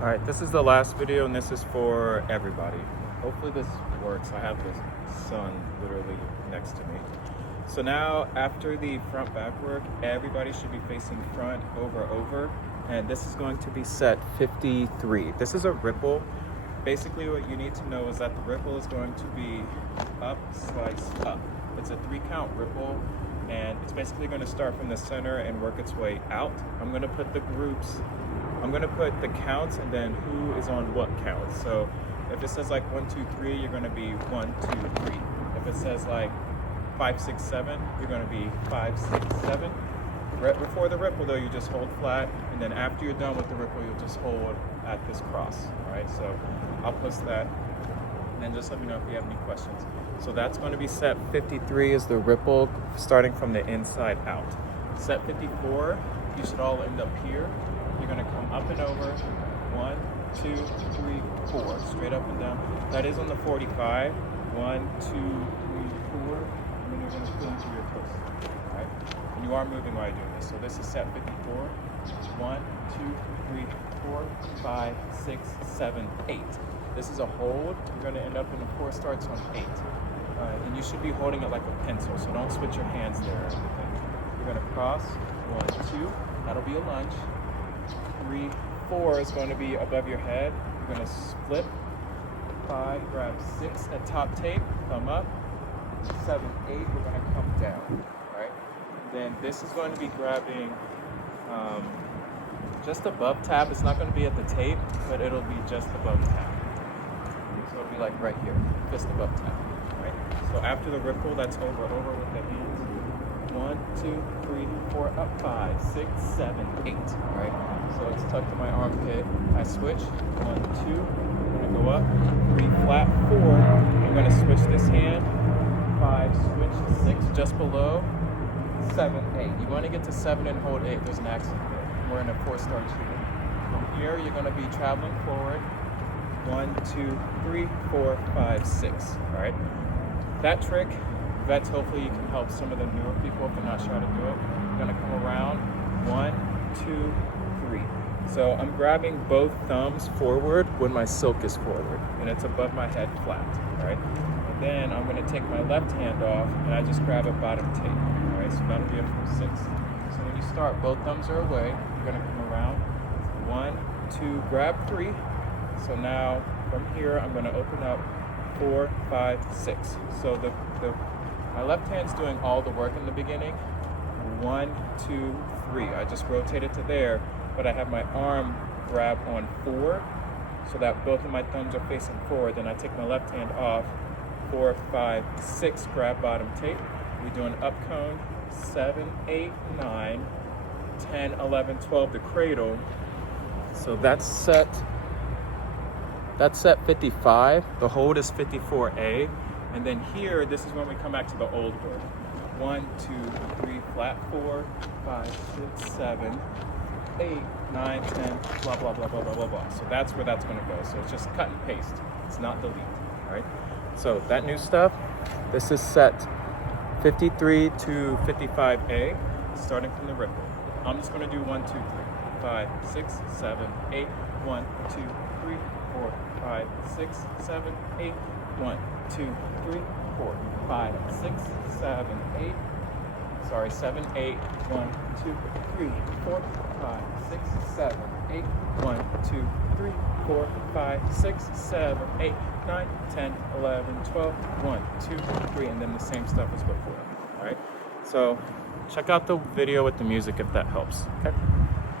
All right, this is the last video and this is for everybody. Hopefully this works. I have the sun literally next to me. So now after the front back work, everybody should be facing front over, and this is going to be set 53. This is a ripple. Basically what you need to know is that the ripple is going to be up, slice, up. It's a 3-count ripple, and it's basically going to start from the center and work its way out. I'm going to put the groups, I'm going to put the counts and then who is on what count. So if it says like 1, 2, 3, you're going to be 1, 2, 3. If it says like 5, 6, 7, you're going to be 5, 6, 7. Right before the ripple though, you just hold flat, and then after you're done with the ripple, you'll just hold at this cross. All right, so I'll post that, and then just let me know if you have any questions. So that's going to be set 53 is the ripple starting from the inside out. Set 54, you should all end up here. You're going to come up and over, 1, 2, 3, 4, straight up and down. That is on the 45, 1, 2, 3, 4, and then you're going to pull into your toes. All right, and you are moving while you're doing this. So this is set 54, 1, 2, 3, 4, 5, 6, 7, 8. This is a hold. You're going to end up in a 4 starts on 8. And you should be holding it like a pencil, so don't switch your hands there or anything. You're going to cross, 1, 2, that'll be a lunge. 3, 4 is going to be above your head. You're going to split. 5, grab 6 at top tape, come up. 7, 8, we're going to come down. All right. Then this is going to be grabbing just above tab. It's not going to be at the tape, but it'll be just above tab. So it'll be like right here, just above tab. Right? So after the ripple, that's over with the hands. 1, 2, 3, 4, up 5, 6, 7, 8. All right. So it's tucked to my armpit. I switch. 1, 2. I'm gonna go up. 3, flat. 4. I'm gonna switch this hand. 5, switch. 6, just below. 7, 8. You want to get to 7 and hold 8. There's an accident there. We're in a 4-star shooting. From here, you're going to be traveling forward. 1, 2, 3, 4, 5, 6. All right. That trick, that's hopefully you can help some of the newer people if they're not sure how to do it. You're going to come around. 1, 2, 3. So I'm grabbing both thumbs forward when my silk is forward, and it's above my head flat. All right. And then I'm going to take my left hand off, and I just grab a bottom tape. All right. So that'll be a full 6. So when you start, both thumbs are away. You're going to come around. 1, 2, grab 3. So now from here, I'm going to open up 4, 5, 6. So my left hand's doing all the work in the beginning. 1, 2, 3. I just rotate it to there, but I have my arm grab on 4 so that both of my thumbs are facing forward. Then I take my left hand off. 4, 5, 6, grab bottom tape. We do an up cone. 7, 8, 9, 10, 11, 12, the cradle. So that's set 55. The hold is 54A. And then here, this is when we come back to the old work. 1, 2, 3, flat. 4, 5, 6, 7, 8, 9, 10, blah, blah, blah, blah, blah, blah, blah. So that's where that's going to go. So it's just cut and paste. It's not delete. All right. So that new stuff, this is set 53 to 55A, starting from the ripple. I'm just going to do 1, 2, 3, 5, 6, 7, 8, 1, 2, 3, 4, 5, 6, 7, 8, 1, 2, 3, 4, 5, 6, 7, 8. Sorry, 7, 8, 1, 2, 3, 4, 5, 6, 7, 8, 1, 2, 3, 4, 5, 6, 7, 8, 9, 10, 11, 12, 1, 2, 3, and then the same stuff as before. All right. So check out the video with the music if that helps. Okay.